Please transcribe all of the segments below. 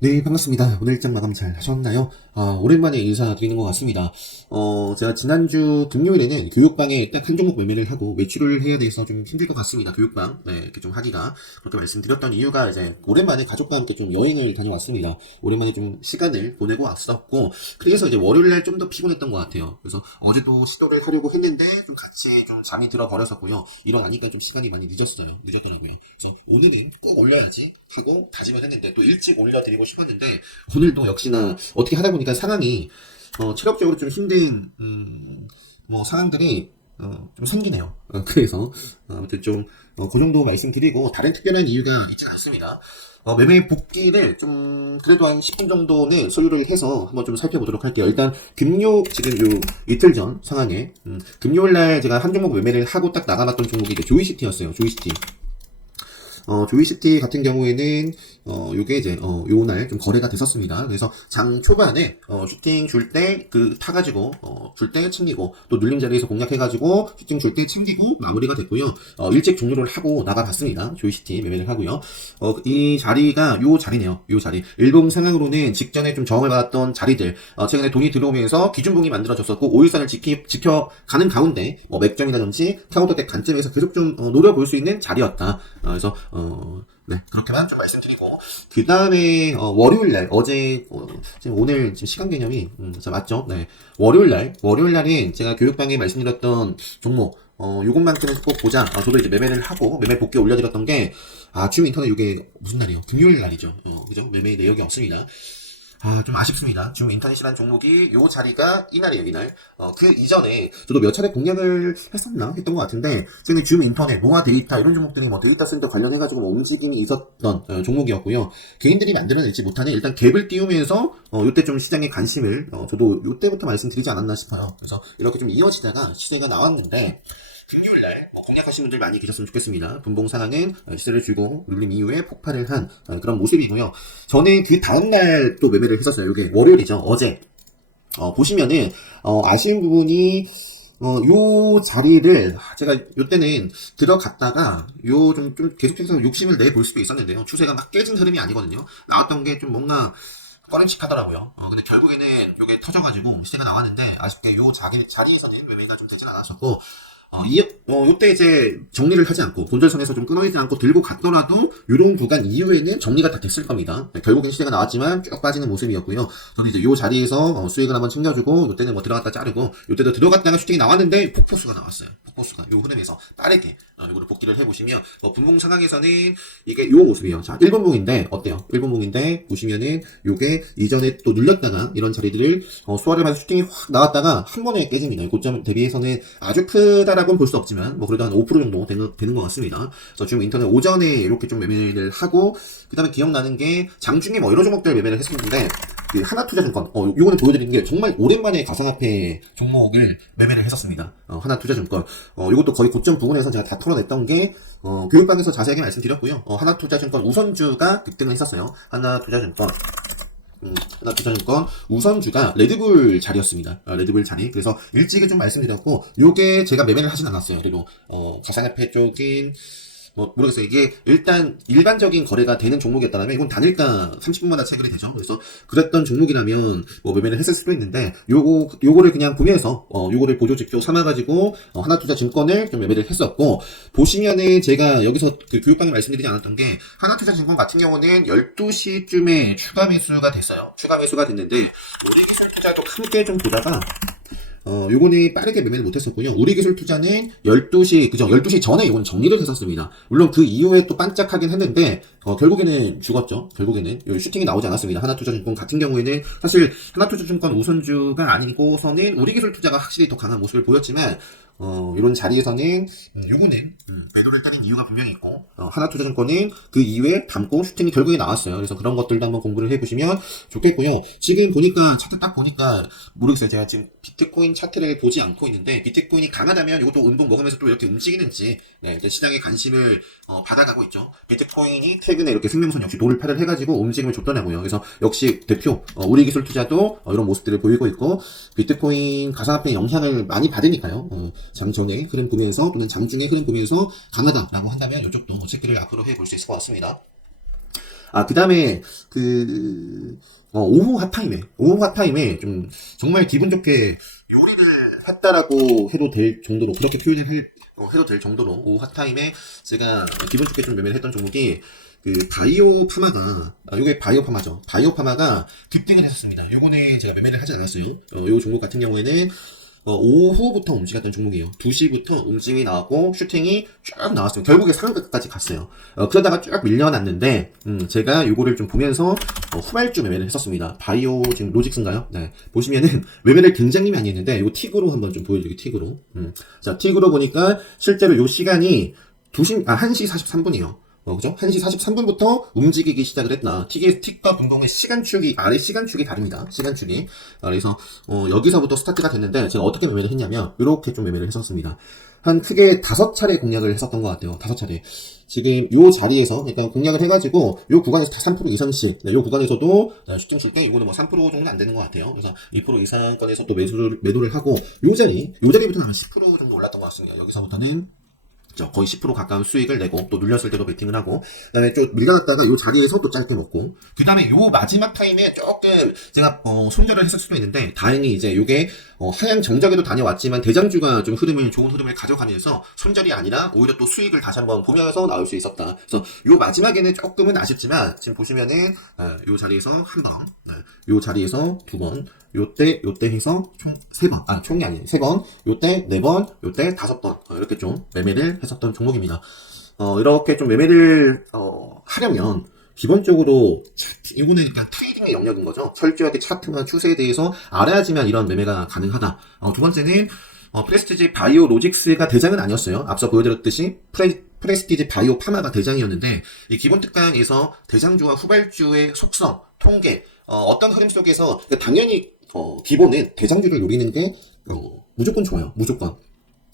네, 반갑습니다. 오늘 일정 마감 잘 하셨나요? 오랜만에 인사드리는 것 같습니다. 제가 지난주 금요일에는 교육방에 딱 한 종목 매매를 하고 외출을 해야 돼서 좀 힘들 것 같습니다. 교육방. 네, 이렇게 좀 하기가. 그렇게 말씀드렸던 이유가 이제 오랜만에 가족과 함께 좀 여행을 다녀왔습니다. 오랜만에 좀 시간을 보내고 왔었고, 그래서 이제 월요일날 좀 더 피곤했던 것 같아요. 그래서 어제도 시도를 하려고 했는데 좀 같이 좀 잠이 들어 버렸었고요. 일어나니까 좀 시간이 많이 늦었더라고요. 그래서 오늘은 꼭 올려야지 하고 다짐을 했는데 또 일찍 올려드리고 싶었는데 오늘도 역시나 어떻게 하다 보니까 상황이 체력적으로 좀 힘든 뭐 상황들이 좀 생기네요. 그래서 아무튼 좀 그 정도 말씀드리고 다른 특별한 이유가 있지는 않습니다. 매매 복귀를 좀 그래도 한 10분 정도는 소요를 해서 한번 좀 살펴보도록 할게요. 일단 금요 지금 요 이틀 전 상황에 금요일 날 제가 한 종목 매매를 하고 딱 나가봤던 종목이 이제 조이시티였어요. 조이시티. 조이시티 같은 경우에는, 요게 이제, 요날 좀 거래가 됐었습니다. 그래서 장 초반에, 슈팅 줄 때, 타가지고, 줄 때 챙기고, 또 눌림 자리에서 공략해가지고, 슈팅 줄 때 챙기고, 마무리가 됐고요. 일찍 종료를 하고 나가봤습니다. 조이시티 매매를 하고요. 이 자리가 요 자리네요. 요 자리. 일봉 상황으로는 직전에 좀 저항을 받았던 자리들, 최근에 돈이 들어오면서 기준봉이 만들어졌었고, 5일선을 지켜가는 가운데, 맥점이라든지, 카운터대 관점에서 계속 좀, 노려볼 수 있는 자리였다. 그래서, 네, 그렇게만 좀 말씀드리고, 그 다음에, 월요일날, 어제, 지금 오늘, 지금 시간 개념이, 맞죠? 네. 월요일날은 제가 교육방에 말씀드렸던 종목, 요것만큼은 꼭 보자. 저도 이제 매매를 하고, 매매 복귀 올려드렸던 게, 줌 인터넷 이게 무슨 날이요? 금요일 날이죠. 그죠? 매매 내역이 없습니다. 좀 아쉽습니다. 지금 인터넷이라는 종목이 요 자리가 이날이에요, 이날. 그 이전에 저도 몇 차례 공략을 했던 것 같은데, 지금 줌 인터넷, 노아 데이터 이런 종목들이 뭐 데이터 센터 관련해가지고 뭐 움직임이 있었던 종목이었고요. 개인들이 만들어내지 못하는 일단 갭을 띄우면서, 요때 좀 시장에 관심을, 저도 요때부터 말씀드리지 않았나 싶어요. 그래서 이렇게 좀 이어지다가 시세가 나왔는데, 금요일날 공략하신 분들 많이 계셨으면 좋겠습니다. 분봉 상황은 시세를 주고 눌림 이후에 폭발을 한 그런 모습이고요. 저는 그 다음날 또 매매를 했었어요. 이게 월요일이죠. 어제 보시면은 아쉬운 부분이 요 자리를 제가 요때는 들어갔다가 요 좀 계속해서 욕심을 내볼 수도 있었는데요. 추세가 막 깨진 흐름이 아니거든요. 나왔던 게 좀 뭔가 꺼림칙하더라고요. 근데 결국에는 요게 터져가지고 시세가 나왔는데 아쉽게 요 자리에서는 매매가 좀 되진 않았었고 요때 이제 정리를 하지 않고, 본전선에서 좀 끊어지지 않고 들고 갔더라도, 요런 구간 이후에는 정리가 다 됐을 겁니다. 결국엔 시세가 나왔지만 쭉 빠지는 모습이었고요. 저는 이제 요 자리에서 수익을 한번 챙겨주고, 요때는 뭐 들어갔다 자르고, 요때도 들어갔다가 슈팅이 나왔는데, 폭포수가 나왔어요. 폭포수가. 요 흐름에서 빠르게, 요거를 복귀를 해보시면, 분봉 상황에서는 이게 요 모습이에요. 자, 1분봉인데, 어때요? 1분봉인데, 보시면은, 요게 이전에 또 눌렸다가, 이런 자리들을, 수월을 받은 슈팅이 확 나왔다가, 한 번에 깨집니다. 고점 대비해서는 아주 크다라고는 볼 수 없지만, 뭐 그래도 한 5% 정도 되는 것 같습니다. 그래서 지금 인터넷 오전에 이렇게 좀 매매를 하고, 그 다음에 기억나는 게, 장중에 뭐 여러 종목들 매매를 했었는데, 그 하나투자증권, 요거는 보여드리는 게 정말 오랜만에 가상화폐 종목을 매매를 했었습니다. 하나투자증권. 요것도 거의 고점 부분에서 제가 다 털어냈던 게, 교육방에서 자세하게 말씀드렸고요. 하나투자증권 우선주가 급등을 했었어요. 하나투자증권 우선주가 레드불 자리였습니다. 레드불 자리. 그래서 일찍은 좀 말씀드렸고, 요게 제가 매매를 하진 않았어요. 그리고, 가상화폐 쪽인, 뭐, 모르겠어요. 이게, 일단, 일반적인 거래가 되는 종목이었다면, 이건 단일가 30분마다 체결이 되죠. 그래서, 그랬던 종목이라면, 뭐, 매매를 했을 수도 있는데, 요거를 그냥 보면서, 요거를 보조지표 삼아가지고, 하나투자증권을 좀 매매를 했었고, 보시면은, 제가 여기서 그 교육방에 말씀드리지 않았던 게, 하나투자증권 같은 경우는 12시쯤에 추가 매수가 됐어요. 추가 매수가 됐는데, 우리기술 투자도 함께 좀 보다가, 요거는 빠르게 매매를 못했었고요. 우리기술 투자는 12시, 그죠? 12시 전에 요건 정리를 했었습니다. 물론 그 이후에 또 반짝하긴 했는데, 결국에는 죽었죠. 결국에는. 요 슈팅이 나오지 않았습니다. 하나투자증권 같은 경우에는, 사실, 하나투자증권 우선주가 아니고서는 우리기술 투자가 확실히 더 강한 모습을 보였지만, 이런 자리에서는, 요거는, 매도를 때린 이유가 분명히 있고, 하나투자증권은 그 이후에 담고 슈팅이 결국에 나왔어요. 그래서 그런 것들도 한번 공부를 해보시면 좋겠고요. 지금 보니까, 차트 딱 보니까, 모르겠어요. 제가 지금 비트코인 차트를 보지 않고 있는데, 비트코인이 강하다면 이것도 운동 먹으면서 또 이렇게 움직이는지, 네, 일단 시장에 관심을, 받아가고 있죠. 비트코인이 최근에 이렇게 생명선 역시 돌파를 해가지고 움직임을 줬더라고요. 그래서 역시 대표, 우리기술 투자도 이런 모습들을 보이고 있고, 비트코인 가상화폐 영향을 많이 받으니까요. 장전의 흐름 보면서 또는 장중의 흐름 보면서 강하다라고 한다면 이쪽도 체크를 앞으로 해볼 수 있을 것 같습니다. 그 다음에, 오후 핫타임에 좀, 정말 기분 좋게 요리를 했다라고 해도 될 정도로, 그렇게 해도 될 정도로, 오후 핫타임에 제가 기분 좋게 좀 매매를 했던 종목이, 바이오 파마가, 요게 바이오 파마죠. 바이오 파마가 급등을 했었습니다. 요거는 제가 매매를 하지 않았어요. 요 종목 같은 경우에는, 오후부터 움직였던 종목이에요. 2시부터 움직임이 나왔고, 슈팅이 쭉 나왔어요. 결국에 상한가까지 갔어요. 그러다가 쭉 밀려났는데, 제가 요거를 좀 보면서, 후발주 매매를 했었습니다. 바이오, 지금 로직스인가요? 네. 보시면은, 매매를 굉장히 많이 했는데, 요 틱으로 한번 좀 보여드릴게요, 틱으로. 자, 틱으로 보니까, 실제로 요 시간이 1시 43분이에요. 그죠? 1시 43분부터 움직이기 시작을 했다. 틱과 분봉의 시간축이, 아래 시간축이 다릅니다. 시간축이. 그래서, 여기서부터 스타트가 됐는데, 제가 어떻게 매매를 했냐면, 이렇게 좀 매매를 했었습니다. 한 크게 5차례 공략을 했었던 것 같아요. 5차례. 지금 요 자리에서, 일단 공략을 해가지고, 요 구간에서 다 3% 이상씩, 요 구간에서도, 슈팅 칠 때, 요거는 뭐 3% 정도는 안 되는 것 같아요. 그래서 2% 이상권에서 또 매도를 하고, 요 자리부터는 아마 10% 정도 올랐던 것 같습니다. 여기서부터는, 거의 10% 가까운 수익을 내고 또 눌렸을 때도 베팅을 하고 그다음에 좀 밀려났다가 이 자리에서 또 짧게 먹고 그다음에 요 마지막 타임에 조금 제가 손절을 했을 수도 있는데 다행히 이제 요게 하향 정적에도 다녀왔지만 대장주가 좀 좋은 흐름을 가져가면서 손절이 아니라 오히려 또 수익을 다시 한번 보면서 나올 수 있었다. 그래서 요 마지막에는 조금은 아쉽지만 지금 보시면은 요 자리에서 한 번, 요 자리에서 두 번, 요때 해서 총 3번, 총이 아니에요. 3번, 요때 4번, 요때 5번, 이렇게 좀 매매를 했었던 종목입니다. 이렇게 좀 매매를, 하려면, 기본적으로, 이거는 일단 트레이딩의 영역인 거죠. 철저하게 차트나 추세에 대해서 알아야지만 이런 매매가 가능하다. 두 번째는, 프레스티지 바이오 로직스가 대장은 아니었어요. 앞서 보여드렸듯이, 프레스티지 바이오 파마가 대장이었는데, 이 기본 특강에서 대장주와 후발주의 속성, 통계, 어떤 흐름 속에서, 당연히, 기본은 대장주를 노리는 게, 무조건 좋아요. 무조건.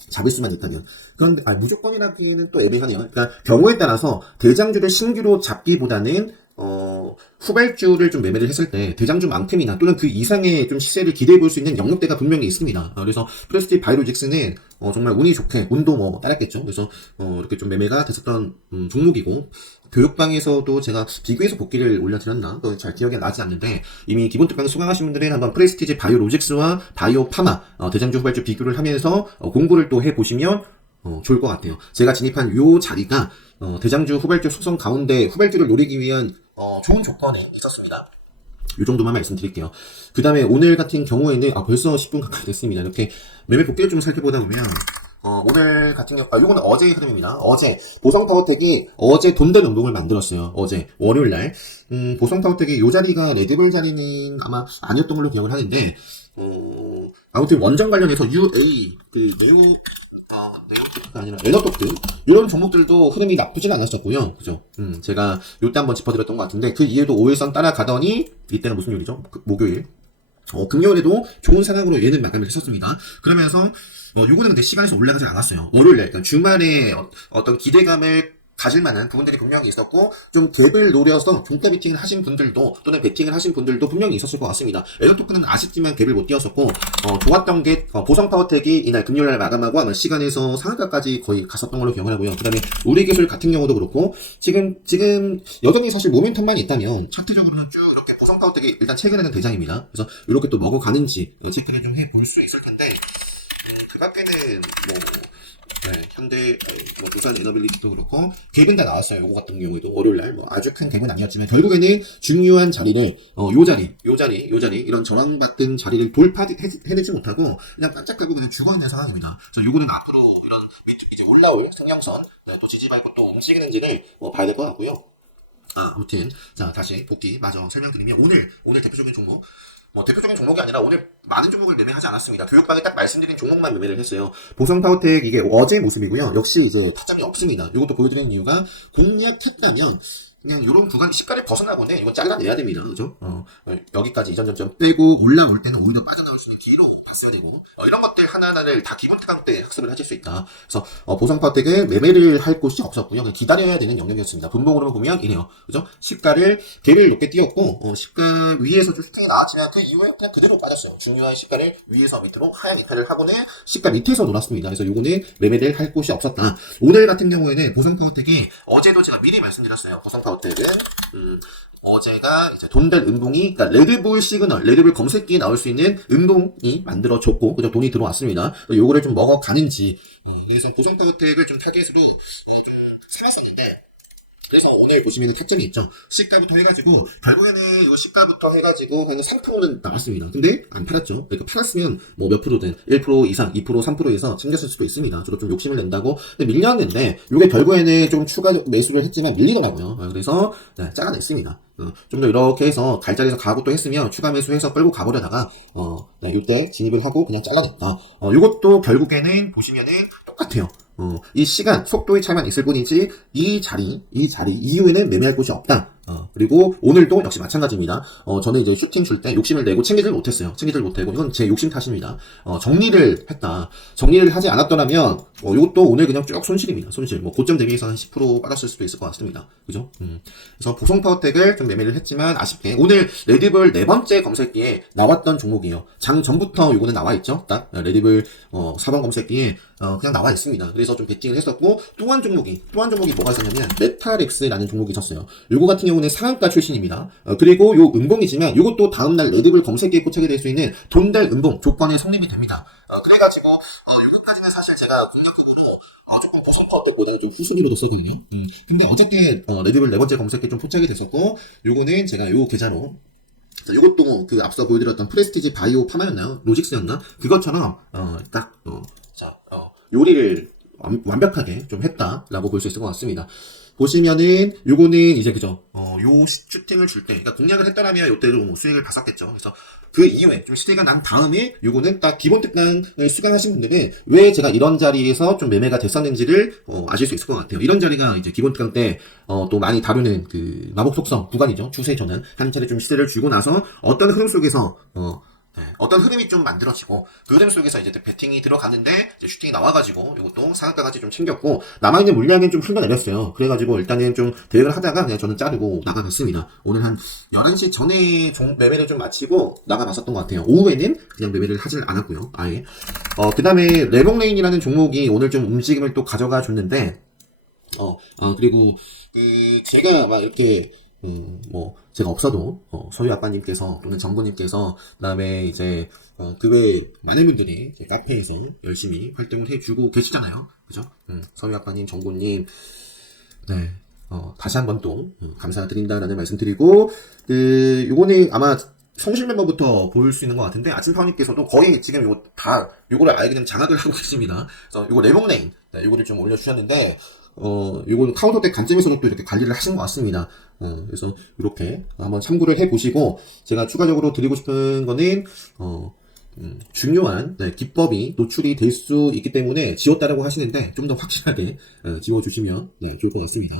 잡을 수만 있다면. 그런데, 무조건이라기에는 또 애매하네요. 그러니까, 경우에 따라서 대장주를 신규로 잡기보다는, 후발주를 좀 매매를 했을 때 대장주만큼이나 또는 그 이상의 좀 시세를 기대해 볼 수 있는 영역대가 분명히 있습니다. 그래서 프레스티 바이오로직스는 정말 운이 좋게 운도 뭐 따랐겠죠. 그래서 이렇게 좀 매매가 됐었던 종목이고 교육방에서도 제가 비교해서 복귀를 올려드렸나 잘 기억이 나지 않는데 이미 기본 특강 수강하신 분들은 한번 프레스티지 바이오로직스와 바이오 파마 대장주 후발주 비교를 하면서 공부를 또 해보시면 좋을 것 같아요. 제가 진입한 요 자리가 대장주 후발주 속성 가운데 후발주를 노리기 위한 좋은 조건에 있었습니다. 요 정도만 말씀드릴게요. 그 다음에 오늘 같은 경우에는 벌써 10분 가까이 됐습니다. 이렇게 매매 복귀를 좀 살펴보다 보면 오늘 같은 경우 요거는 어제의 흐름입니다. 어제 보성타워텍이 어제 돈던 연봉을 만들었어요. 어제 월요일날 보성타워텍이 요 자리가 레드벨 자리는 아마 아니었던 걸로 기억을 하는데 아무튼 원전 관련해서 UA 네오토크가 아니라 에너토크 이런 종목들도 흐름이 나쁘진 않았었고요. 그죠? 제가 요때 한번 짚어드렸던 것 같은데 그 이후에도 5일선 따라가더니 이때가 무슨 요일이죠? 목요일. 금요일에도 좋은 상황으로 얘는 마감을 했었습니다. 그러면서 요거는 근데 시간에서 올라가지 않았어요. 월요일날 그러니까 주말에 어떤 기대감을 가질 만한 부분들이 분명히 있었고 좀 갭을 노려서 종가 베팅을 하신 분들도 또는 베팅을 하신 분들도 분명히 있었을 것 같습니다. 에너토크는 아쉽지만 갭을 못 띄었었고 좋았던 게 보성파워텍이 이날 금요일날 마감하고 아마 시간에서 상한가까지 거의 갔었던 걸로 기억을 하고요. 그 다음에 우리기술 같은 경우도 그렇고 지금 여전히 사실 모멘텀만 있다면 차트적으로는 쭉 이렇게 보성파워텍이 일단 최근에는 대장입니다. 그래서 이렇게 또 먹어가는지 체크를 좀 해볼 수 있을 텐데 그 밖에는 현대, 두산 에너빌리티도 그렇고, 갭은 다 나왔어요. 요거 같은 경우에도, 월요일날, 아주 큰 갭은 아니었지만, 결국에는 중요한 자리를, 요 자리, 이런 저항받던 자리를 해내지 못하고, 그냥 깜짝하고 그냥 죽어있는 상황입니다. 그래서 요거는 앞으로 이런, 이제 올라올 생명선, 또 지지밟고 또 움직이는지를 봐야 될 것 같고요. 아무튼, 자, 다시 복귀, 마저 설명드리면, 오늘 대표적인 종목, 대표적인 종목이 아니라 오늘 많은 종목을 매매하지 않았습니다. 교육방에 딱 말씀드린 종목만 매매를 했어요. 보성타워텍 이게 어제 모습이고요. 역시 이제 타점이 없습니다. 이것도 보여드리는 이유가 공략했다면 그냥 이런 구간 시가를 벗어나고는 이건 잘라내야 됩니다. 그죠? 여기까지 이전 저점 빼고 올라올 때는 오히려 빠져나올 수 있는 기회로 봤어야 되고 이런 것들 하나하나를 다 기본 특강 때 학습을 하실 수 있다. 그래서 보성파텍에 매매를 할 곳이 없었고요. 그냥 기다려야 되는 영역이었습니다. 분봉으로 보면 이래요. 그죠? 갭을 높게 띄웠고 시가 위에서 좀 슈팅이 나왔지만 그 이후에 그냥 그대로 빠졌어요. 중요한 시가를 위에서 밑으로 하향 이탈을 하고는 시가 밑에서 놀았습니다. 그래서 요거는 매매를 할 곳이 없었다. 오늘 같은 경우에는 보성파워텍이 어제도 제가 미리 말씀드렸어요. 보성파워텍은 어제가 이제 돈달 음봉이, 그러니까 레드불 시그널, 레드불 검색기에 나올 수 있는 음봉이 만들어졌고, 그죠? 돈이 들어왔습니다. 요거를 좀 먹어가는지, 그래서 보성파워텍을 좀 타겟으로 좀 삼았었는데, 그래서 오늘 보시면은 타점이 있죠. 시가부터 해가지고, 결국에는 이 시가부터 해가지고, 한 3%는 나왔습니다. 근데 안 팔았죠. 그러니까 팔았으면 뭐 몇 프로든 1% 이상, 2%, 3%에서 챙겼을 수도 있습니다. 저도 좀 욕심을 낸다고. 근데 밀렸는데, 이게 결국에는 좀 추가 매수를 했지만 밀리더라고요. 그래서, 네, 잘라냈습니다. 좀 더 이렇게 해서 갈자리에서 가고 또 했으면 추가 매수해서 끌고 가버려다가, 네, 이때 진입을 하고 그냥 잘라냈다. 요것도 결국에는 보시면은 똑같아요. 이 시간, 속도의 차이만 있을 뿐이지, 이 자리 이후에는 매매할 곳이 없다. 그리고 오늘도 역시 마찬가지입니다. 저는 이제 슈팅 줄 때 욕심을 내고 챙기질 못했어요. 챙기질 못하고, 이건 제 욕심 탓입니다. 정리를 했다. 정리를 하지 않았더라면, 이것도 오늘 그냥 쭉 손실입니다. 손실. 뭐, 고점 대비해서 한 10% 빠졌을 수도 있을 것 같습니다. 그죠? 그래서 보성파워텍을 좀 매매를 했지만, 아쉽게, 오늘 레드불 네 번째 검색기에 나왔던 종목이에요. 장 전부터 요거는 나와 있죠? 딱, 레드불, 4번 검색기에, 그냥 나와 있습니다. 그래서 좀 베팅을 했었고, 또 한 종목이 뭐가 있었냐면, 메탈엑스라는 종목이 있었어요. 요거 같은 경우는 상한가 출신입니다. 그리고 요 음봉이지만, 요것도 다음날 레드불 검색기에 포착이 될 수 있는 돈달 음봉 조건에 성립이 됩니다. 그래가지고, 요거까지는 사실 제가 공략적으로, 조금 보성파워텍보다 좀 후순위로 뒀었거든요. 근데 어쨌든, 레드불 네 번째 검색기에 좀 포착이 됐었고, 요거는 제가 요 계좌로, 자, 요것도 그 앞서 보여드렸던 프레스티지 바이오 파마였나요? 로직스였나? 그것처럼, 요리를 완벽하게 좀 했다라고 볼 수 있을 것 같습니다. 보시면은 요거는 이제 그죠? 요 슈팅을 줄 때, 그러니까 공략을 했더라면 요때로 뭐 수익을 봤었겠죠. 그래서 그 이후에 좀 시대가 난 다음에 요거는 딱 기본 특강을 수강하신 분들은 왜 제가 이런 자리에서 좀 매매가 됐었는지를 아실 수 있을 것 같아요. 이런 자리가 이제 기본 특강 때 또 많이 다루는 그 마법 속성 구간이죠. 추세 전환 한 차례 좀 시대를 주고 나서 어떤 흐름 속에서 어떤 흐름이 좀 만들어지고 그 흐름 속에서 이제 배팅이 들어갔는데 이제 슈팅이 나와가지고 이것도 상한가까지 좀 챙겼고 남아있는 물량은 좀 흘러내렸어요. 그래가지고 일단은 좀 대응을 하다가 그냥 저는 자르고 나가봤습니다. 오늘 한 11시 전에 매매를 좀 마치고 나가봤었던 것 같아요. 오후에는 그냥 매매를 하질 않았고요. 아예. 그 다음에 레봉레인이라는 종목이 오늘 좀 움직임을 또 가져가 줬는데 그리고 제가 막 이렇게 제가 없어도, 서유 아빠님께서, 또는 정부님께서, 그 다음에 이제, 그 외에 많은 분들이 이제 카페에서 열심히 활동을 해주고 계시잖아요. 그죠? 서유 아빠님, 정부님, 네, 다시 한번 또, 감사드린다라는 말씀 드리고, 요거는 아마, 성실 멤버부터 볼 수 있는 것 같은데, 아침파워님께서도 거의 지금 요거를 아예 그냥 장악을 하고 계십니다. 그래서 요거 레몬레인, 네, 요거를 좀 올려주셨는데, 요거는 카운터텍 관점에서도 또 이렇게 관리를 하신 것 같습니다. 그래서 이렇게 한번 참고를 해보시고, 제가 추가적으로 드리고 싶은 거는, 중요한 기법이 노출이 될 수 있기 때문에 지웠다라고 하시는데, 좀 더 확실하게 지워주시면 좋을 것 같습니다.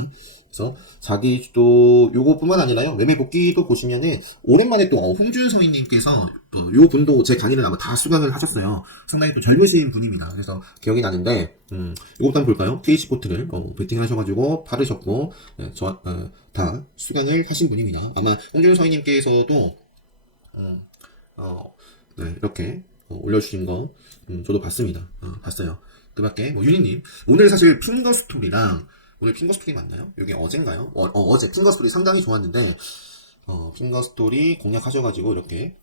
그래서 자기 또 요거뿐만 아니라요, 매매 복귀도 보시면은 오랜만에 또 홍준 서인님께서 요 분도 제 강의를 아마 다 수강을 하셨어요. 상당히 또 젊으신 분입니다. 그래서 기억이 나는데 요것도 한번 볼까요? KC포트를 베팅하셔가지고 팔으셨고 다 수강을 하신 분입니다. 아마 홍준 서인님께서도 이렇게 올려주신 거 저도 봤습니다. 봤어요. 그 밖에 뭐 유니님 오늘 사실 핑거스토리랑 오늘 핑거스토리 맞나요? 이게 어젠가요? 어제 핑거스토리 상당히 좋았는데 핑거스토리 공략하셔가지고 이렇게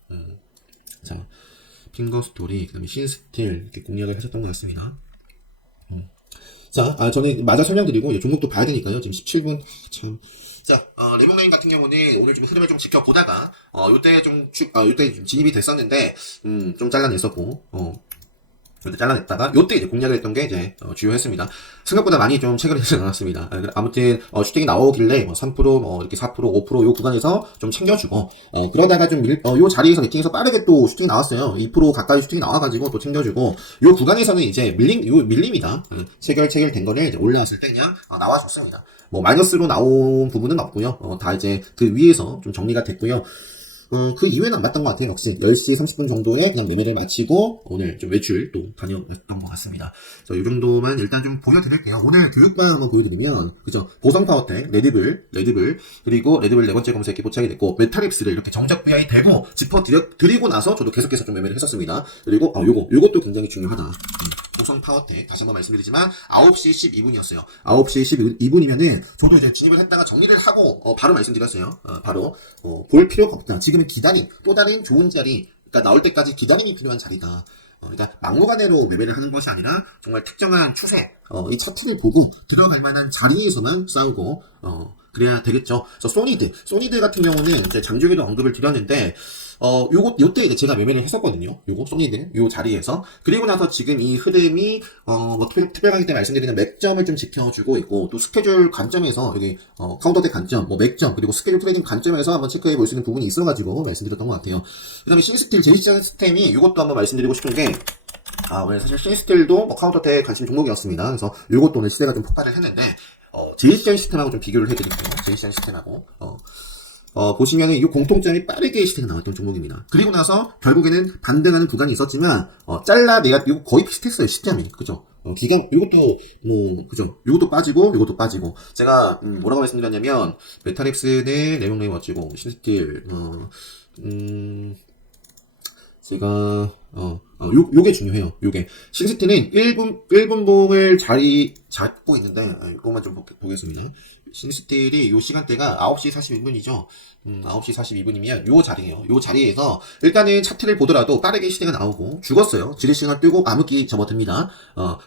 자 핑거스토리 그 다음에 신스틸 이렇게 공략을 하셨던 것 같습니다. 자 저는 마저 설명드리고 종목도 봐야 되니까요. 지금 17분 참. 자, 레몬라인 같은 경우는 오늘 좀 흐름을 좀 지켜보다가, 요때 좀 진입이 됐었는데, 좀 잘라냈었고, 요때 잘라냈다가, 요때 이제 공략을 했던 게 이제, 주요했습니다. 생각보다 많이 좀 체결하지 않았습니다. 아무튼, 슈팅이 나오길래, 3%, 이렇게 4%, 5% 요 구간에서 좀 챙겨주고, 그러다가 좀 요 자리에서 베팅에서 빠르게 또 슈팅이 나왔어요. 2% 가까이 슈팅이 나와가지고 또 챙겨주고, 요 구간에서는 이제 밀림이다. 체결된 거를 이제 올라왔을 때 그냥, 나와줬습니다. 뭐, 마이너스로 나온 부분은 없고요. 다 이제 그 위에서 좀 정리가 됐고요. 그 이후에는 안 봤던 것 같아요. 역시 10시 30분 정도에 그냥 매매를 마치고 오늘 좀 외출 또 다녀왔던 것 같습니다. 그래서 이 정도만 일단 좀 보여드릴게요. 오늘 교육방 한번 보여드리면, 그죠? 보성파워텍, 레드불, 그리고 레드불 네 번째 검색이 포착이 됐고, 메탈립스를 이렇게 정적 VI 대고 짚어드리고 나서 저도 계속해서 좀 매매를 했었습니다. 그리고, 요것도 굉장히 중요하다. 보성파워텍, 다시 한번 말씀드리지만, 9시 12분이었어요. 9시 12분이면은, 저도 이제 진입을 했다가 정리를 하고, 바로 말씀드렸어요. 바로, 볼 필요가 없다. 지금은 또 다른 좋은 자리, 그러니까 나올 때까지 기다림이 필요한 자리다. 그러니까 막무가내로 매매를 하는 것이 아니라 정말 특정한 추세, 이 차트를 보고 들어갈 만한 자리에서만 싸우고, 그래야 되겠죠. 그래서 소니드 같은 경우는 이제 장중에도 언급을 드렸는데, 요때 이제 제가 매매를 했었거든요. 소니드, 요 자리에서. 그리고 나서 지금 이 흐름이, 특별 강의 때 말씀드리는 맥점을 좀 지켜주고 있고, 또 스케줄 관점에서, 여기, 카운터대 관점, 맥점, 그리고 스케줄 트레이딩 관점에서 한번 체크해 볼 수 있는 부분이 있어가지고 말씀드렸던 것 같아요. 그 다음에 신스틸, 제이시스템이 이것도 한번 말씀드리고 싶은 게, 오늘 사실 신스틸도 카운터대 관심 종목이었습니다. 그래서 요것도 오늘 시세가 좀 폭발을 했는데, 제이시전 시스템하고 좀 비교를 해드릴게요. 제이시전 시스템하고. 보시면은 이 공통점이 빠르게 시세가 나왔던 종목입니다. 그리고 나서 결국에는 반등하는 구간이 있었지만, 이거 거의 비슷했어요, 시점이. 그죠? 이것도 빠지고. 제가, 뭐라고 말씀드렸냐면, 메탈립스 대 레몬레이 멋지고, 신스틸, 제가, 요게 중요해요. 요게. 신스틸은 1분봉을 잡고 있는데, 이것만 좀 보겠습니다. 신스틸이 요 시간대가 9시 42분이죠. 9시 42분이면 요 자리예요. 요 자리에서 일단은 차트를 보더라도 빠르게 시대가 나오고 죽었어요. 지뢰 시그널 뜨고 암흑기 접어듭니다.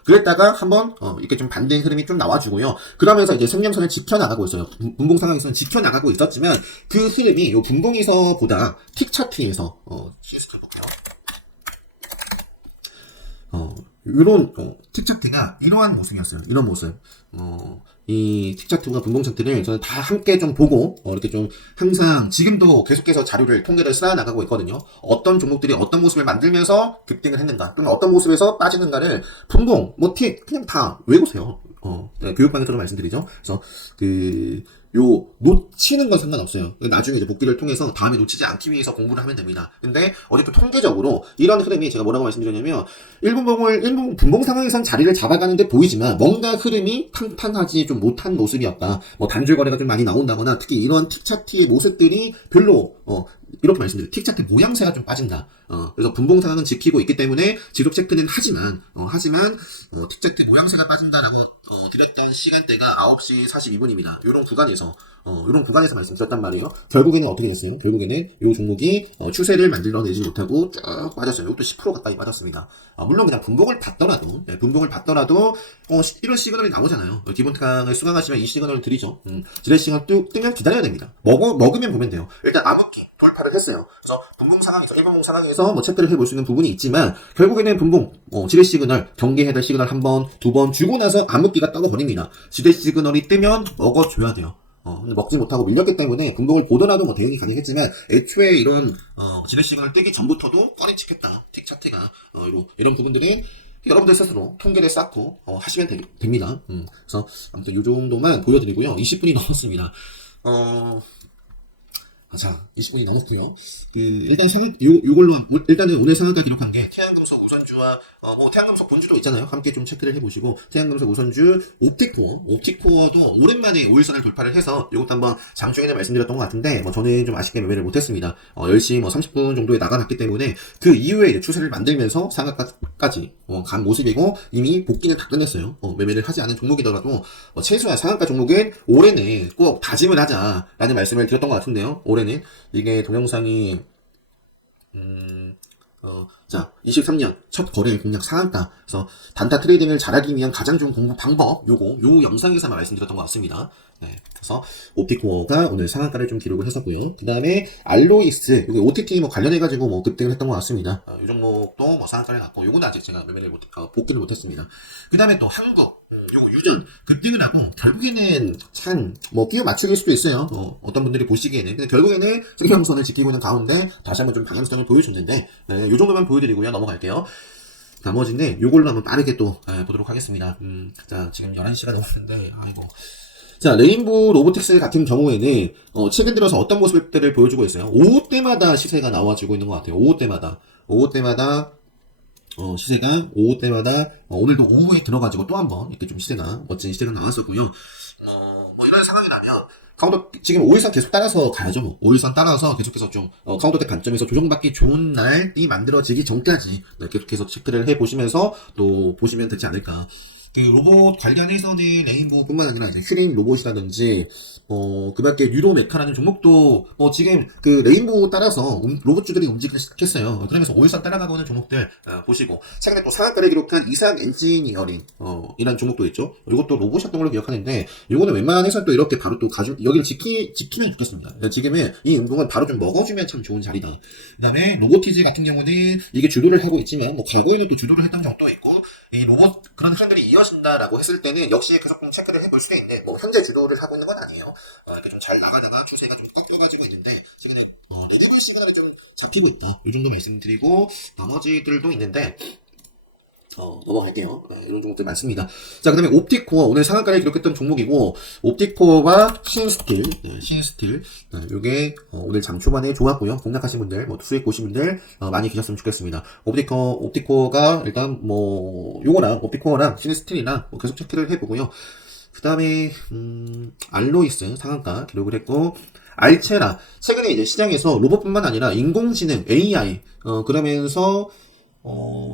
그랬다가 한번 이렇게 좀 반대 흐름이 좀 나와주고요. 그러면서 이제 생명선을 지켜나가고 있어요. 분봉 상황에서는 지켜나가고 있었지만 그 흐름이 요 분봉에서보다 틱 차트에서 신스틸 볼게요. 이런 틱 차트가 이러한 모습이었어요. 이런 모습. 이 틱 차트와 분봉 차트를 저는 다 함께 좀 보고 이렇게 좀 항상 지금도 계속해서 통계를 쌓아 나가고 있거든요. 어떤 종목들이 어떤 모습을 만들면서 급등을 했는가, 또는 어떤 모습에서 빠지는가를 분봉, 틱 그냥 다 외우세요. 네, 교육방에서도 말씀드리죠. 그래서 놓치는 건 상관없어요. 나중에 이제 복귀를 통해서 다음에 놓치지 않기 위해서 공부를 하면 됩니다. 근데, 어쨌든 통계적으로, 이런 흐름이 제가 뭐라고 말씀드렸냐면, 1분 분봉 상황에선 자리를 잡아가는데 보이지만, 뭔가 흐름이 탄탄하지 좀 못한 모습이었다. 단줄 거래가 좀 많이 나온다거나, 특히 이런 틱 차트의 모습들이 별로, 이렇게 말씀드려요. 틱 차트 모양새가 좀 빠진다. 그래서 분봉 상황은 지키고 있기 때문에 지속 체크는 하지만, 틱 차트 모양새가 빠진다라고, 드렸던 시간대가 9시 42분입니다. 이런 구간에서 말씀드렸단 말이에요. 결국에는 어떻게 됐어요? 결국에는 이 종목이, 추세를 만들어내지 못하고 쭉 빠졌어요. 이것도 10% 가까이 빠졌습니다. 물론 그냥 분봉을 봤더라도, 이런 시그널이 나오잖아요. 기본탕을 수강하시면 이 시그널을 드리죠. 지뢰 시그널 뜨면 기다려야 됩니다. 먹으면 보면 돼요. 일단 암흑기 돌파를 했어요. 그래서 분봉 상황에서, 일봉 상황에서 체크를 해볼 수 있는 부분이 있지만, 결국에는 분봉, 지뢰 시그널, 경계 해달 시그널 한 번, 두 번 주고 나서 암흑기가 떠버립니다. 지뢰 시그널이 뜨면 먹어줘야 돼요. 근데 먹지 못하고 밀렸기 때문에 분봉을 보더라도 대응이 가능했지만, 애초에 이런, 지뢰 시그널 뜨기 전부터도 꺼내치겠다. 틱 차트가, 이런 부분들은 여러분들 스스로 통계를 쌓고, 하시면 됩니다. 그래서 아무튼 이 정도만 보여드리고요. 20분이 넘었습니다. 자, 20분이 넘었고요. 일단은 오늘 상한가 기록한 게 태양금속 우선주와 태양금속 본주도 있잖아요. 함께 좀 체크를 해보시고, 태양금속 우선주 옵티코어도 오랜만에 5일선을 돌파를 해서 이것도 한번 장중에는 말씀드렸던 것 같은데, 저는 좀 아쉽게 매매를 못했습니다. 10시 30분 정도에 나가놨기 때문에 그 이후에 이제 추세를 만들면서 상한가까지 간 모습이고, 이미 복귀는 다 끝냈어요. 매매를 하지 않은 종목이더라도 최소한 상한가 종목은 올해는 꼭 다짐을 하자라는 말씀을 드렸던 것 같은데요. 올해는 이게 동영상이 23년 첫 거래 공략 상한가. 그래서 단타 트레이딩을 잘하기 위한 가장 좋은 공부 방법, 요 영상에서만 말씀드렸던 것 같습니다. 네, 그래서 옵티코어가 오늘 상한가를 좀 기록을 했었고요. 그 다음에 알로이스, 여기 OTT 관련해가지고 급등을 했던 것 같습니다. 이 종목도 상한가를 났고, 요거는 아직 제가 복귀를 못했습니다. 그 다음에 또 한국, 요거 유전 급등을 하고, 결국에는 끼워 맞추기일 수도 있어요. 어떤 분들이 보시기에는. 근데 결국에는 생명선을 지키고 있는 가운데 다시 한번 좀 방향성을 보여줬는데, 요 정도만 보여드리고요. 넘어갈게요. 나머지는 요걸로 한번 빠르게 또 보도록 하겠습니다. 자, 지금 11시가 넘었는데, 자, 레인보우 로보틱스 같은 경우에는 최근 들어서 어떤 모습들을 보여주고 있어요. 오후 때마다 시세가 나와주고 있는 것 같아요. 오후 때마다 시세가 오후 때마다 오늘도 오후에 들어가지고 또 한 번 이렇게 좀 시세가 멋진 시세가 나왔었고요. 뭐 이런 상황이라면 카운터 지금 5일선 계속 따라서 가야죠. 뭐 5일선 따라서 계속해서 좀 카운터대 관점에서 조정받기 좋은 날이 만들어지기 전까지 계속해서 체크를 해보시면서 또 보시면 되지 않을까. 그 로봇 관련해서는 레인보우뿐만 아니라 이제 슈링 로봇이라든지 그 밖에 유로메카라는 종목도 지금 그 레인보우 따라서 로봇주들이 움직이기 시작했어요. 그러면서 5일선 따라가고 있는 종목들 보시고 최근에 또 상한가를 기록한 이삭 엔지니어링 이란 종목도 있죠. 이것도 로봇이었던 걸로 기억하는데 이거는 웬만해서 또 이렇게 바로 또 여기를 지키면 좋겠습니다. 그러니까 지금은 이 운동은 바로 좀 먹어주면 참 좋은 자리다. 그 다음에 로보티즈 같은 경우는 이게 주도를 하고 있지만 뭐 과거에는 또 주도를 했던 적도 있고 이 로봇 그런 흐름들이 이어진다라고 했을 때는 역시 계속 좀 체크를 해볼 수가 있는데 뭐 현재 주도를 하고 있는 건 아니에요. 이렇게 좀 잘 나가다가 추세가 좀 꺾여가지고 있는데 최근에 리드블 시그널이 좀 잡히고 있다. 이 정도 말씀드리고 나머지들도 있는데 넘어갈게요. 이런 종목들 많습니다. 자, 그 다음에 옵티코어, 오늘 상한가를 기록했던 종목이고, 옵티코어와 신스틸. 요게, 오늘 장 초반에 좋았고요. 공략하신 분들, 수익 보신 분들, 많이 계셨으면 좋겠습니다. 옵티코어가 일단, 요거랑, 옵티코어랑 신스틸이랑 계속 체크를 해보고요. 그 다음에, 알로이스 상한가 기록을 했고, 알체라. 최근에 이제 시장에서 로봇뿐만 아니라 인공지능, AI, 그러면서,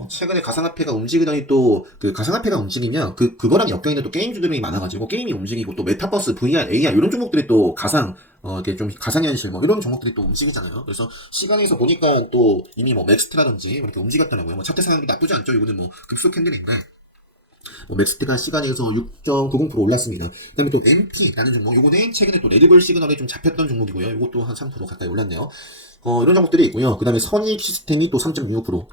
최근에 가상화폐가 움직이더니 또, 가상화폐가 움직이면, 그거랑 엮여있는 또 게임주들이 많아가지고, 게임이 움직이고, 또 메타버스, VR, AR, 이런 종목들이 또 이렇게 좀 가상현실, 이런 종목들이 또 움직이잖아요. 그래서, 시간에서 보니까 또, 이미 맥스트라든지, 이렇게 움직였더라고요. 차트 상황도 나쁘지 않죠. 이거는 급속 캔들인데. 맥스트가 시간에서 6.90% 올랐습니다. 그 다음에 또 MT라는 종목, 요거는 최근에 또 레드불 시그널에 좀 잡혔던 종목이고요. 요것도 한 3% 가까이 올랐네요. 이런 종목들이 있고요. 그 다음에 선익 시스템이 또 3.65%.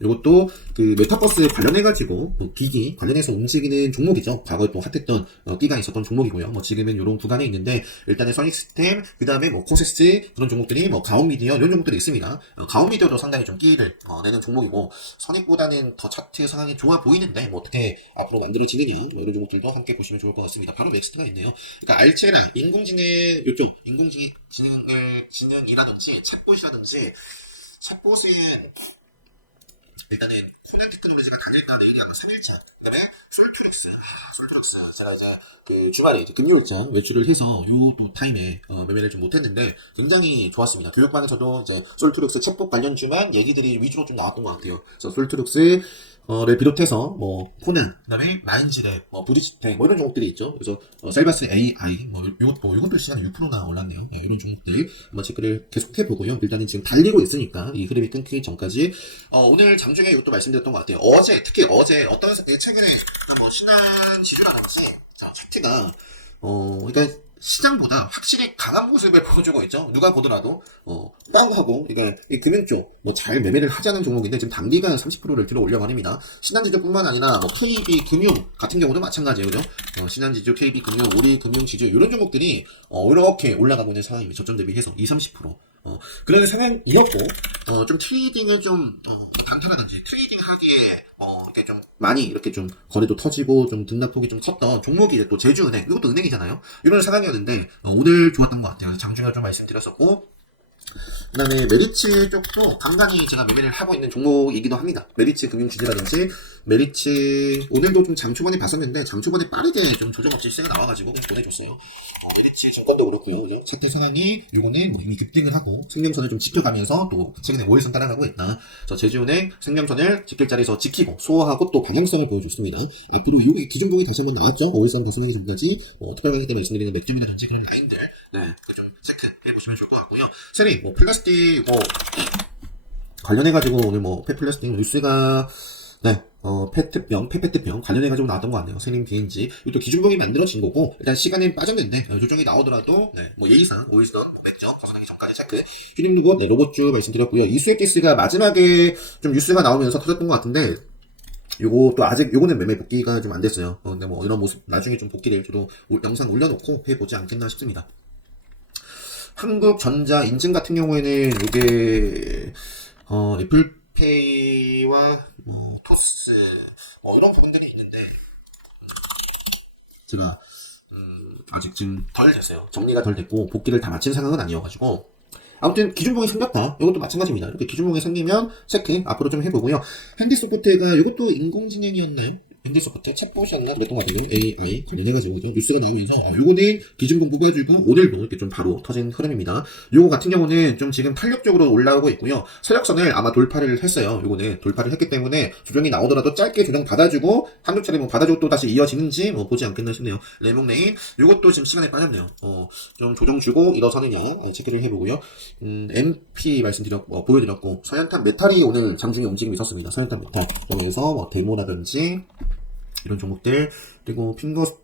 요것도 메타버스 관련해가지고 기기 관련해서 움직이는 종목이죠. 과거에 또 핫했던 끼가 있었던 종목이고요. 지금은 요런 구간에 있는데 일단은 선익 시스템 그 다음에 코세스 그런 종목들이 가온미디어 이런 종목들이 있습니다. 가온미디어도 상당히 좀 끼를 내는 종목이고 선익보다는 더 차트 상황이 좋아 보이는데 어떻게 앞으로 만들어지느냐 이런 종목들도 함께 보시면 좋을 것 같습니다. 바로 넥스트가 있네요. 그러니까 알체랑 인공지능 요쪽 인공지능이라든지 챗봇이라든지 챗봇은 일단은 코난 테크놀로지가 가져있다 내일이 아마 3일차 그 다음에 솔트룩스 제가 이제 주말에 금요일장 외출을 해서 요 또 타임에 매매를 좀 못했는데 굉장히 좋았습니다. 교육방에서도 이제 솔트룩스 챗봇 관련주만 얘기들이 위주로 좀 나왔던 것 같아요. 그래서 솔트룩스 를 비롯해서 코난 그다음에 마인즈랩 부디스텍 이런 종목들이 있죠. 그래서 셀바스 AI 요것도 시간에 6%나 올랐네요. 이런 종목들 한번 체크를 계속 해보고요. 일단은 지금 달리고 있으니까 이 흐름이 끊기기 전까지 오늘 장중에 이것도 말씀드렸던 것 같아요. 특히 어제 어떤 최근에 신한 지주라든지 차트가 그러니까 시장보다 확실히 강한 모습을 보여주고 있죠. 누가 보더라도 빵하고 그러니까 이 금융 쪽 잘 매매를 하자는 종목인데 지금 단기간 30%를 들어 올려버립니다. 신한지주뿐만 아니라 KB 금융 같은 경우도 마찬가지예요. 그죠? 신한지주, KB 금융, 우리금융지주 이런 종목들이 이렇게 올라가고 있는 상황입니다. 저점 대비해서 20-30% 그런 상황이었고 좀 트레이딩을 좀 단타라든지 트레이딩 하기에 이렇게 좀 많이 이렇게 좀 거래도 터지고 좀 등락폭이 좀 컸던 종목이 또 제주은행 이것도 은행이잖아요. 이런 상황이었는데 오늘 좋았던 것 같아요. 장중에 좀 말씀드렸었고 그 다음에 메리츠 쪽도 간간히 제가 매매를 하고 있는 종목이기도 합니다. 메리츠 금융주주라든지 메리츠 오늘도 좀 장 초반에 봤었는데 장 초반에 빠르게 좀 조정 없이 시세가 나와가지고 그냥 보내줬어요. 메리츠 증권도 그렇고요. 그죠? 차트 상황이 요거는 이미 급등을 하고 생명선을 좀 지켜가면서 또 최근에 5일선 따라가고 있다. 제주은행 생명선을 지킬 자리에서 지키고 소화하고 또 방향성을 보여줬습니다. 앞으로 여기 기준봉이 다시 한번 나왔죠. 5일선 벗어나기 전까지 특별 강의 때 말씀드리는 맥주미라든지 그런 라인들 좀 체크해 보시면 좋을 것 같고요. 세리 플라스틱 관련해가지고 오늘 폐플라스틱 뉴스가 페페트병 관련해가지고 나왔던 것 같네요. 세림 비엔지. 이것도 기준봉이 만들어진 거고, 일단 시간은 빠졌는데, 조정이 나오더라도, 예의상, 5일선, 맥적, 벗어나기 전까지 체크. 휴림루고, 로봇주 말씀드렸고요. 이수엑기스가 마지막에 좀 뉴스가 나오면서 터졌던 것 같은데, 요거는 매매 복귀가 좀 안 됐어요. 근데 이런 모습, 나중에 좀 복귀를 저도 영상 올려놓고 해보지 않겠나 싶습니다. 한국전자 인증 같은 경우에는 이게, 애플페이와 토스 이런 부분들이 있는데 제가 아직 지금 덜 됐어요. 정리가 덜 됐고 복귀를 다 마친 상황은 아니어가지고 아무튼 기준봉이 생겼다. 이것도 마찬가지입니다. 이렇게 기준봉이 생기면 체크 앞으로 좀 해보고요. 핸디소프트가 이것도 인공지능이었나요? 핸디소프트 챗봇이었나 그랬던 것 같은데 AI 관련해가지고 뉴스가 나오면서 요거는 기준봉 뽑아주고 오늘도 이렇게 좀 바로 터진 흐름입니다. 요거 같은 경우는 좀 지금 탄력적으로 올라오고 있고요. 세력선을 아마 돌파를 했어요. 요거는 돌파를 했기 때문에 조정이 나오더라도 짧게 조정 받아주고 한두 차례 뭐 받아주고 또 다시 이어지는지 뭐 보지 않겠나 싶네요. 레몽레인 요것도 지금 시간에 빠졌네요. 좀 조정 주고 일어서느냐 체크를 해보고요. MP 보여드렸고 서현탄 메탈이 오늘 장중에 움직임이 있었습니다. 서현탄 메탈 그래서 뭐 데모라든지 이런 종목들 그리고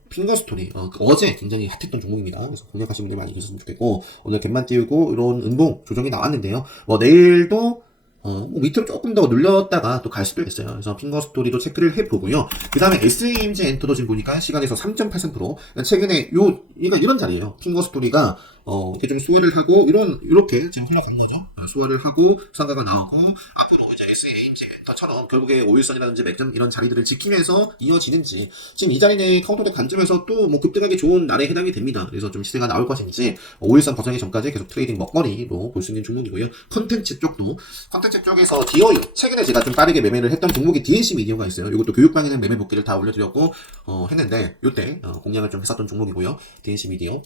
핑거스토리 어제 굉장히 핫했던 종목입니다. 그래서 공략하시는 분들 많이 계셨으면 좋겠고 오늘 갭만 띄우고 이런 은봉 조정이 나왔는데요. 뭐 내일도 뭐 밑으로 조금 더 눌렸다가 또 갈 수도 있어요. 그래서 핑거스토리도 체크를 해보고요. 그 다음에 SAMG 엔터도 지금 보니까 시간에서 3.83% 최근에 이런 자리예요. 핑거스토리가 이렇게 좀 수월을 하고 이렇게 지금 흘러간 거죠. 수월을 하고 상가가 나오고 앞으로 이제 SAMG 엔터처럼 결국에 5일선이라든지 맥점 이런 자리들을 지키면서 이어지는지 지금 이 자리는 카운터덱 관점에서 또 뭐 급등하기 좋은 날에 해당이 됩니다. 그래서 좀 시세가 나올 것인지 5일선 벗어나기 전까지 계속 트레이딩 먹거리로 볼 수 있는 종목이고요. 컨텐츠 쪽에서 디어유 최근에 제가 좀 빠르게 매매를 했던 종목이 DNC 미디어가 있어요. 이것도 교육방에는 매매 복귀를 다 올려드렸고 했는데 이때 공략을 좀 했었던 종목이고요. DNC 미디어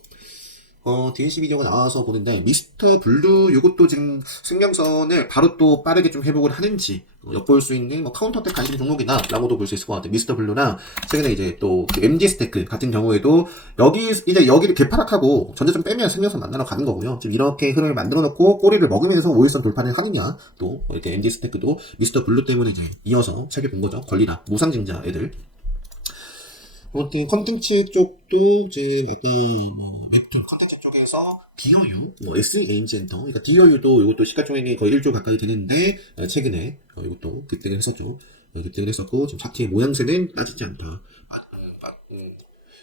DNC 미디어가 나와서 보는데 미스터 블루 이것도 지금 승량선을 바로 또 빠르게 좀 회복을 하는지 엿볼 수 있는 뭐 카운터텍 관심 종목이다 라고도 볼 수 있을 것 같아요. 미스터 블루나 최근에 이제 또 MG 스테이크 같은 경우에도 여기를 개파락하고 전자점 빼면 승량선 만나러 가는 거고요. 지금 이렇게 흐름을 만들어 놓고 꼬리를 먹으면서 5일선 돌파를 하느냐 또 이렇게 MG 스테이크도 미스터 블루 때문에 이제 이어서 책을 본 거죠. 권리라 무상증자 애들. 아무튼 컨텐츠 쪽도 지금 약간 웹툰 컨텐츠 쪽에서 디어유, SAMG 엔터, 그러니까 디어유도 이것도 시가총액이 거의 1조 가까이 되는데 최근에 이것도 급등을 했었죠. 급등을 했었고 지금 차트의 모양새는 빠지지 않다.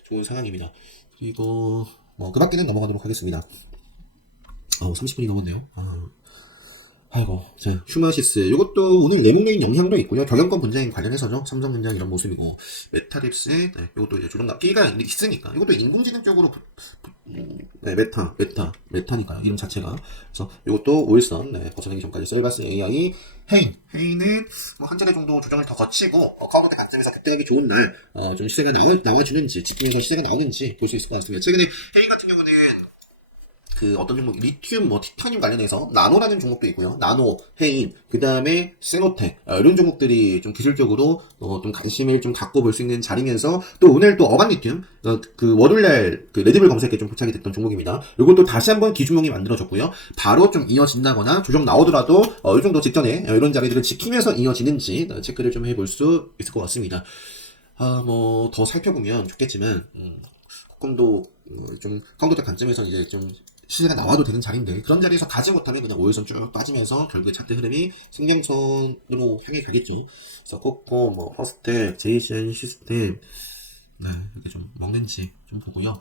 좋은 상황입니다. 그리고 그 밖에는 넘어가도록 하겠습니다. 30분이 넘었네요. 아이고, 자, 휴마시스. 이것도 오늘 레몽레인 영향도 있고요. 경영권 분쟁 관련해서죠. 삼성 분쟁 이런 모습이고, 메타립스, 네, 이것도 이제 조정 납기가 있으니까. 이것도 인공지능 쪽으로, 네, 메타니까요. 이름 자체가. 그래서 이것도 5일선, 네, 벗어나기 전까지 셀바스 AI, 헤인은 뭐 한 차례 정도 조정을 더 거치고, 카운터대 관점에서 급등하기 좋은 날, 좀 시세가 나와주는지, 집중해서 시세가 나오는지 볼 수 있을 것 같습니다. 최근에 헤인 같은 경우는 어떤 종목, 리튬, 티타늄 관련해서, 나노라는 종목도 있고요. 나노, 헤인, 그 다음에 세노텍, 이런 종목들이 좀 기술적으로, 좀 관심을 좀 갖고 볼 수 있는 자리면서, 또 오늘 또 어반 리튬, 월요일날 레드불 검색에 좀 포착이 됐던 종목입니다. 이것도 다시 한번 기준봉이 만들어졌고요. 바로 좀 이어진다거나, 조정 나오더라도, 이 정도 직전에, 이런 자리들을 지키면서 이어지는지, 체크를 좀 해볼 수 있을 것 같습니다. 더 살펴보면 좋겠지만, 조금도, 좀, 카운터덱 관점에서 이제 좀, 시세가 나와도 되는 자리인데 그런 자리에서 가지 못하면 그냥 5일선 쭉 빠지면서 결국에 차트 흐름이 승량선으로 향해 가겠죠. 그래서 코코, 허스텍, 제이션 시스템 이렇게 좀 먹는지 좀 보고요.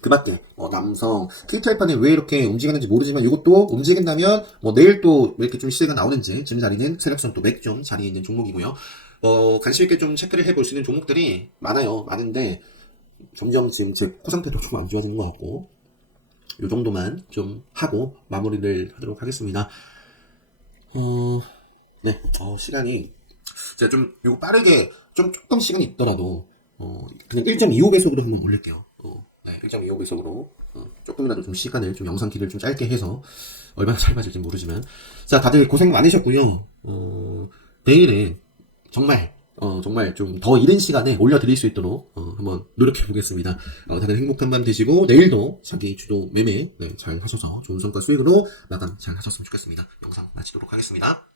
그 밖에 남성, KT알파는 왜 이렇게 움직이는지 모르지만 이것도 움직인다면 내일 또 왜 이렇게 좀 시세가 나오는지 지금 자리는 세력선 또 맥점 자리에 있는 종목이고요. 관심 있게 좀 체크를 해볼 수 있는 종목들이 많은데 점점 지금 제 코 상태도 좀 안 좋아지는 것 같고 요 정도만 좀 하고 마무리를 하도록 하겠습니다. 네, 시간이 제가 좀 요거 빠르게 조금 시간이 있더라도 그냥 1.25배속으로 한번 올릴게요. 네, 1.25배속으로 조금이라도 좀 시간을 좀 영상 길을 좀 짧게 해서 얼마나 짧아질지 모르지만 자, 다들 고생 많으셨고요. 내일은 정말 좀 더 이른 시간에 올려드릴 수 있도록 한번 노력해 보겠습니다. 다들 행복한 밤 되시고 내일도 자기 주도 매매 잘 하셔서 좋은 성과 수익으로 마감 잘 하셨으면 좋겠습니다. 영상 마치도록 하겠습니다.